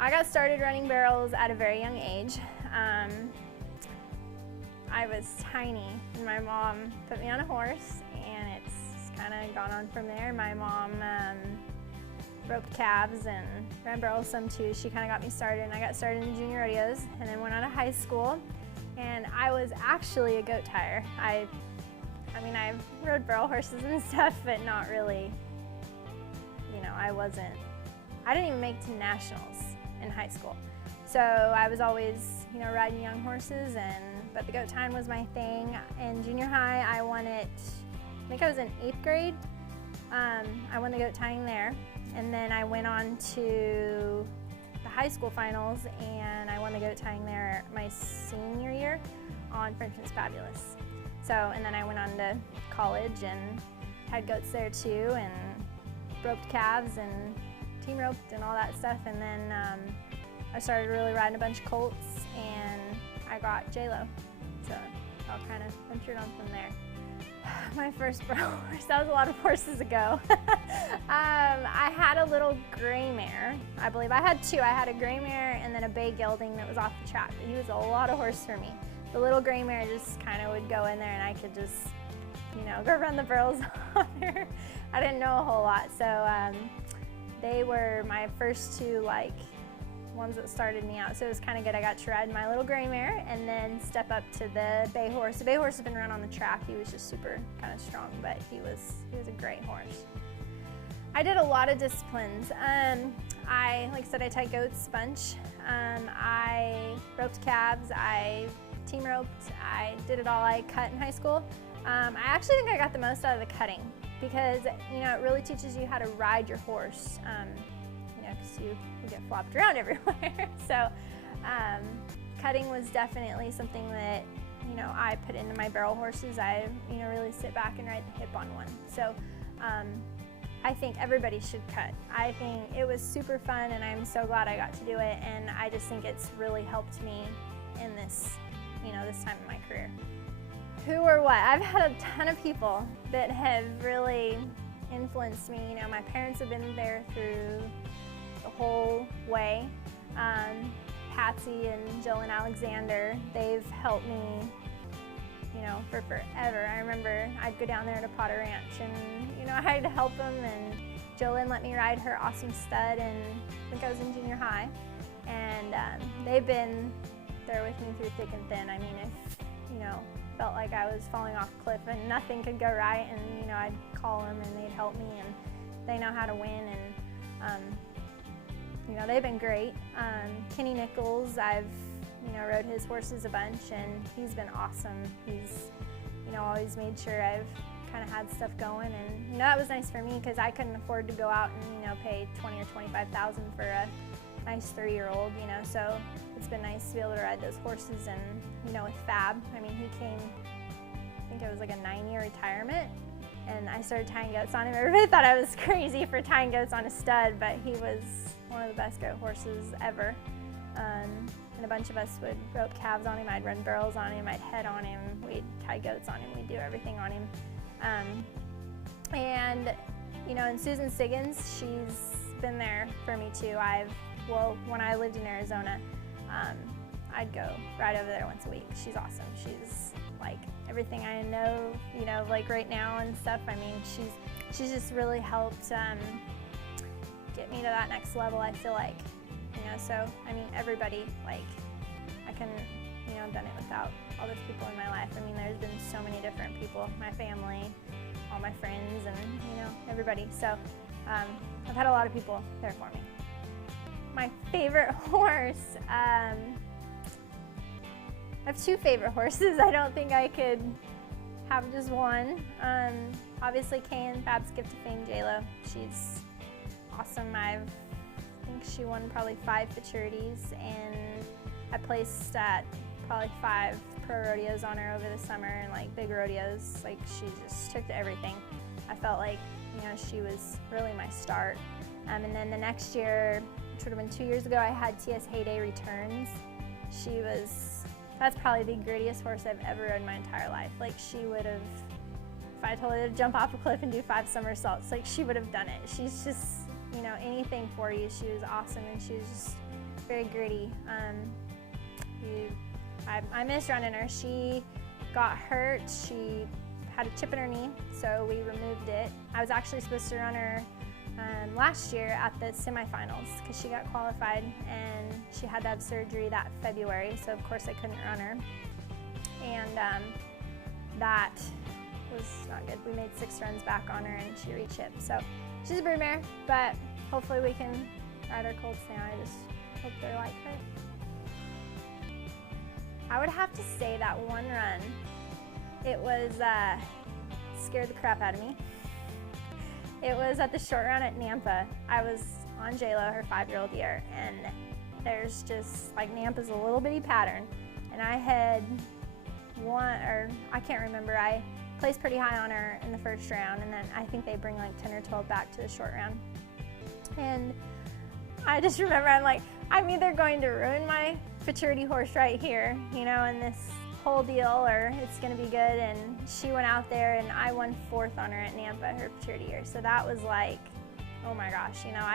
I got started running barrels at a very young age. I was tiny, and my mom put me on a horse, and it's kind of gone on from there. My mom roped calves and ran barrels some too. She kind of got me started, and I got started in junior rodeos, and then went on to high school, and I was actually a goat tire. I mean, I rode barrel horses and stuff, but not really, you know, I didn't even make to nationals in high school. So I was always, you know, riding young horses, but the goat tying was my thing. In junior high, I won it, I think I was in 8th grade. I won the goat tying there. And then I went on to the high school finals, and I won the goat tying there my senior year on Frenchman's Fabulous. So, and then I went on to college and had goats there too, and roped calves and team roped and all that stuff. And then I started really riding a bunch of colts, and I got J-Lo. So I'll kind of ventured on from there. My first barrel horse, that was a lot of horses ago. I had a little gray mare. I believe I had two. I had a gray mare and then a bay gelding that was off the track. He was a lot of horse for me. The little gray mare just kind of would go in there, and I could just, you know, go run the barrels on her. I didn't know a whole lot, so they were my first two, like, ones that started me out. So it was kind of good. I got to ride my little gray mare and then step up to the bay horse. The bay horse had been run on the track. He was just super kind of strong, but he was a great horse. I did a lot of disciplines. Like I said, I tied goats a bunch. I roped calves. I team roped. I did it all. I cut in high school. I actually think I got the most out of the cutting, because, you know, it really teaches you how to ride your horse. You know, because you get flopped around everywhere. So cutting was definitely something that, you know, I put into my barrel horses. I, you know, really sit back and ride the hip on one. So I think everybody should cut. I think it was super fun, and I'm so glad I got to do it, and I just think it's really helped me in this, you know, this time in my career. Who or what? I've had a ton of people that have really influenced me. You know, my parents have been there through the whole way. Patsy and Jill and Alexander, they've helped me, you know, for forever. I remember I'd go down there to Potter Ranch, and, you know, I'd help them, and Jolynn let me ride her awesome stud, and I think I was in junior high. And they've been there with me through thick and thin. I mean, if, you know, felt like I was falling off a cliff and nothing could go right, and, you know, I'd call them and they'd help me, and they know how to win, and you know, they've been great. Kenny Nichols, I've, you know, rode his horses a bunch, and he's been awesome. He's, you know, always made sure I've kind of had stuff going, and, you know, that was nice for me, because I couldn't afford to go out and, you know, pay $20,000 or $25,000 for a nice 3-year-old, you know, so it's been nice to be able to ride those horses. And, you know, with Fab, I mean, he came, I think it was like a 9-year retirement, and I started tying goats on him. Everybody thought I was crazy for tying goats on a stud, but he was one of the best goat horses ever. And a bunch of us would rope calves on him. I'd run barrels on him. I'd head on him. We'd tie goats on him. We'd do everything on him. And, you know, and Susan Siggins, she's been there for me too. Well, when I lived in Arizona, I'd go ride over there once a week. She's awesome. She's like everything I know, you know, like right now and stuff. I mean, she's just really helped get me to that next level, I feel like, you know. So, I mean, everybody, like, I couldn't, you know, done it without all the people in my life. I mean, there's been so many different people, my family, all my friends, and, you know, everybody. So I've had a lot of people there for me. My favorite horse, I have two favorite horses. I don't think I could have just one. Obviously, Kane, Fab's Gift of Fame, J-Lo. She's awesome. I think she won probably 5 futurities, and I placed at probably 5 pro rodeos on her over the summer, and like big rodeos. Like, she just took to everything. I felt like, you know, she was really my start. And then the next year, which would have been 2 years ago, I had TS Heyday Returns. That's probably the grittiest horse I've ever rode in my entire life. Like, she would have, if I told her to jump off a cliff and do 5 somersaults, like, she would have done it. She's just, you know, anything for you. She was awesome, and she was just very gritty. I miss running her. She got hurt. She had a chip in her knee, so we removed it. I was actually supposed to run her last year at the semifinals because she got qualified, and she had to have surgery that February, so of course I couldn't run her. And that was not good. We made 6 runs back on her and she re-chipped. So she's a broodmare, but hopefully we can ride her colts now. I just hope they're like her. I would have to say that one run, it was scared the crap out of me. It was at the short run at Nampa. I was on J-Lo her 5-year-old year, and there's just, like, Nampa's a little bitty pattern, and I had I can't remember, I placed pretty high on her in the first round, and then I think they bring like 10 or 12 back to the short round. And I just remember, I'm like, I'm either going to ruin my futurity horse right here, you know, in this whole deal, or it's going to be good. And she went out there and I won 4th on her at Nampa her futurity year. So that was like, oh my gosh, you know,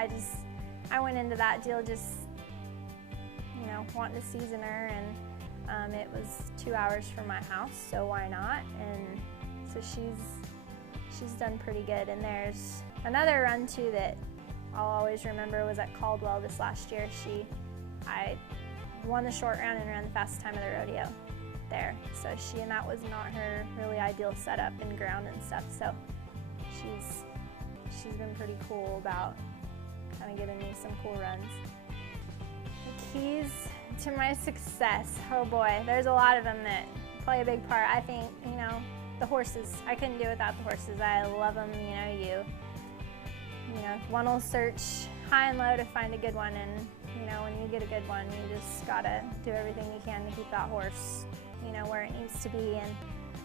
I went into that deal just, you know, wanting to season her, and it was 2 hours from my house, so why not? And so she's done pretty good. And there's another run too that I'll always remember, was at Caldwell this last year. I won the short round and ran the fastest time of the rodeo there. So and that was not her really ideal setup and ground and stuff. So she's been pretty cool about kind of giving me some cool runs. The keys to my success, oh boy, there's a lot of them that play a big part. I think, you know, the horses, I couldn't do without the horses. I love them. You know, one will search high and low to find a good one, and you know, when you get a good one, you just gotta do everything you can to keep that horse, you know, where it needs to be.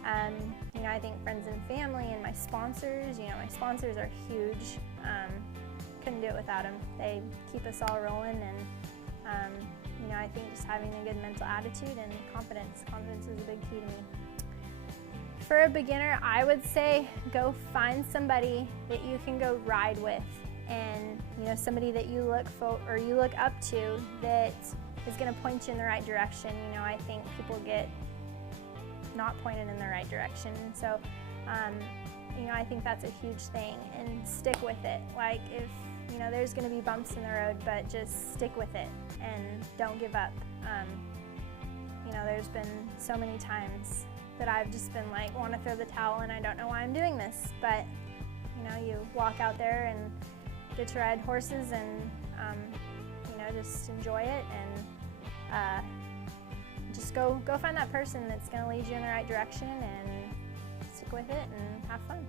And you know, I think friends and family and my sponsors, you know, my sponsors are huge. Couldn't do it without them. They keep us all rolling, and you know, I think just having a good mental attitude and confidence. Confidence is a big key to me. For a beginner, I would say go find somebody that you can go ride with, and you know, somebody that you look up to that is going to point you in the right direction. You know, I think people get not pointed in the right direction, and so you know, I think that's a huge thing, and stick with it. Like, if you know, there's going to be bumps in the road, but just stick with it and don't give up. You know, there's been so many times that I've just been like, want to throw the towel and I don't know why I'm doing this, but you know, you walk out there and get to ride horses, and you know, just enjoy it, and just go find that person that's going to lead you in the right direction, and stick with it and have fun.